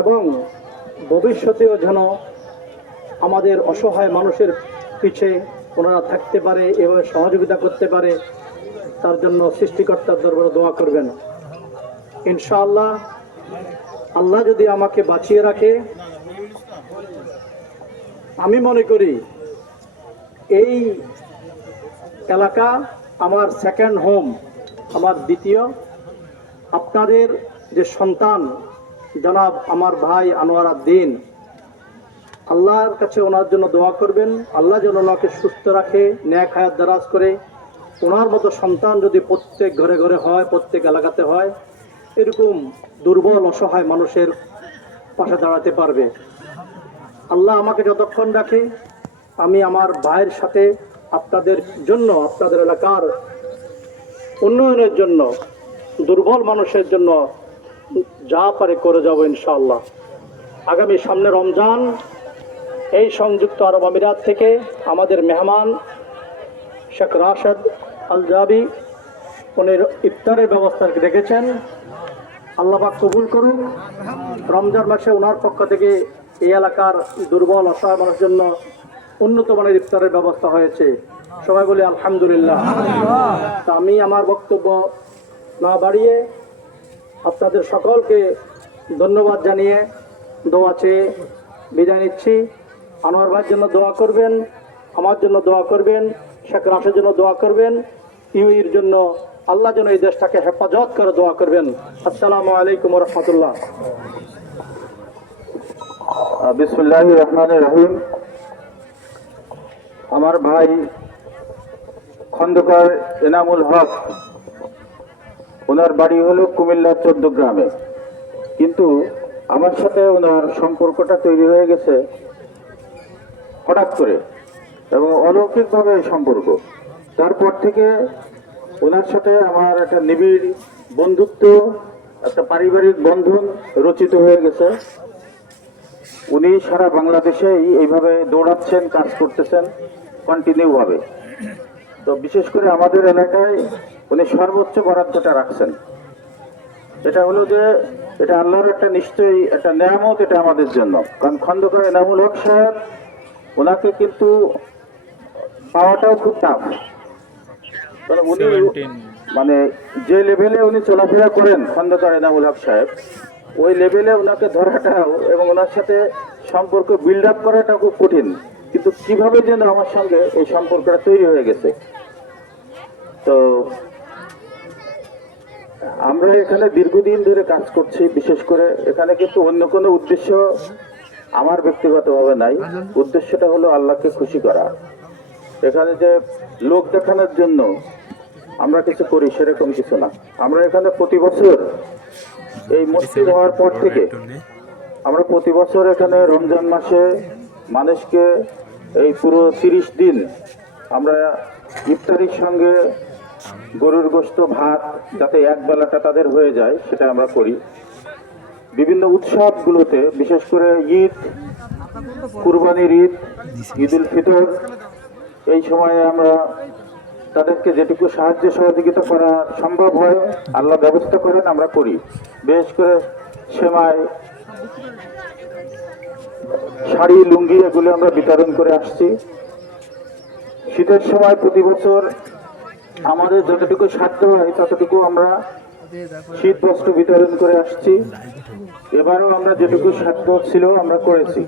এবং ভবিষ্যতেও যেন আমাদের অসহায় মানুষের পিছে ওনারা থাকতে পারে, এভাবে সহযোগিতা করতে পারে, তার জন্য সৃষ্টিকর্তার দরবারে দোয়া করবেন। ইনশাআল্লাহ, আল্লাহ যদি আমাকে বাঁচিয়ে রাখে, আমি মনে করি এই এলাকা আমার সেকেন্ড হোম আমার দ্বিতীয়। আপনাদের যে সন্তান জনাব আমার ভাই আনোয়ার দিন আল্লাহর কাছে ওনার জন্য দোয়া করবেন। আল্লাহ যেন ওনাকে সুস্থ রাখে, ন্যাক হায়াত দারাজ করে। ওনার মতো সন্তান যদি প্রত্যেক ঘরে ঘরে হয়, প্রত্যেক এলাকাতে হয়, এরকম দুর্বল, অসহায় মানুষের পাশে দাঁড়াতে পারবে। আল্লাহ আমাকে যতক্ষণ রাখে, আমি আমার ভাইয়ের সাথে আপনাদের জন্য, আপনাদের এলাকার উন্নয়নের জন্য, দুর্বল মানুষের জন্য যা পারে করে যাব ইনশাল্লাহ আগামী সামনে রমজান, এই সংযুক্ত আরব আমিরাত থেকে আমাদের মেহমান শেখ রাশেদ আল জাবি উনি ইফতারের ব্যবস্থা রেখেছেন। আল্লাহবাক কবুল করুন রমজান মাসে ওনার পক্ষ থেকে এই এলাকার দুর্বল, অসহায় মানুষের জন্য উন্নত মানের ইফতারের ব্যবস্থা হয়েছে। সবাই বলি আলহামদুলিল্লাহ। আমি আমার বক্তব্য না বাড়িয়ে আপনাদের সকলকে ধন্যবাদ জানিয়ে দোয়া চেয়ে বিদায় নিচ্ছি। আনোয়ার ভাইয়ের জন্য দোয়া করবেন, আমার জন্য দোয়া করবেন, শেখ রাশের জন্য দোয়া করবেন, ইউইর জন্য আল্লাহ যেন এই দেশটাকে হেফাজত করে দোয়া করবেন। আসসালামু আলাইকুম রহমতুল্লাহ বিসমুল্লাহ রহমান রহিম। আমার ভাই খন্দকার এনামুল হক ওনার বাড়ি হলো কুমিল্লার চোদ্দ গ্রামে। কিন্তু আমার সাথে ওনার সম্পর্কটা তৈরি হয়ে গেছে হঠাৎ করে এবং অলৌকিকভাবে সম্পর্ক। তারপর থেকে ওনার সাথে আমার একটা নিবিড় বন্ধুত্ব, একটা পারিবারিক বন্ধন রচিত হয়ে গেছে। উনি সারা বাংলাদেশেই এইভাবে দৌড়াচ্ছেন, কাজ করতেছেন কন্টিনিউ ভাবে। তো বিশেষ করে আমাদের এলাকায় উনি সর্বোচ্চ বরাদ্দটা রাখছেন। এটা হলো যে এটা আল্লাহর একটা নিশ্চয়ই একটা নিয়ামত এটা আমাদের জন্য। কারণ খন্দকার এনামুল হক সাহেব ওনাকে কিন্তু পাওয়াটাও খুব টাফ। উনি মানে যে লেভেলে উনি চলাফেরা করেন খন্দকার এনামুল হক সাহেব ওই লেভেলে ওনাকে ধরাটাও এবং ওনার সাথে সম্পর্ক বিল্ড আপ করাটাও খুব কঠিন। কিন্তু কীভাবে যেন আমার সঙ্গে এই সম্পর্কটা তৈরি হয়ে গেছে? তো আমরা এখানে দীর্ঘদিন ধরে কাজ করছি, বিশেষ করে এখানে কিন্তু অন্য কোনো উদ্দেশ্য আমার ব্যক্তিগতভাবে নাই। উদ্দেশ্যটা হলো আল্লাহকে খুশি করা। এখানে যে লোক দেখানোর জন্য আমরা কিছু করি সেরকম কিছু না। আমরা এখানে প্রতি বছর এই মসজিদ হওয়ার পর থেকে আমরা প্রতি বছর এখানে রমজান মাসে মানুষকে এই পুরো তিরিশ দিন আমরা ইফতারির সঙ্গে গরুর গোস্ত, ভাত, যাতে এক বেলাটা তাদের হয়ে যায়, সেটা আমরা করি। বিভিন্ন উৎসবগুলোতে, বিশেষ করে ঈদ, কুরবানির ঈদ ঈদ উল ফিতর, এই সময়ে আমরা তাদেরকে যেটুকু সাহায্য সহযোগিতা করা সম্ভব হয়, আল্লাহ ব্যবস্থা করেন, আমরা করি। বিশেষ করে সেমাই শাড়ি লুঙ্গি এগুলো আমরা বিতরণ করে আসছি। শীতের সময় প্রতি বছর আমাদের যতটুকু সাধ্য হয় ততটুকু আমরা শীত বস্ত্র বিতরণ করে আসছি। এবারও আমরা যেটুকু সাধ্য ছিল আমরা করেছি।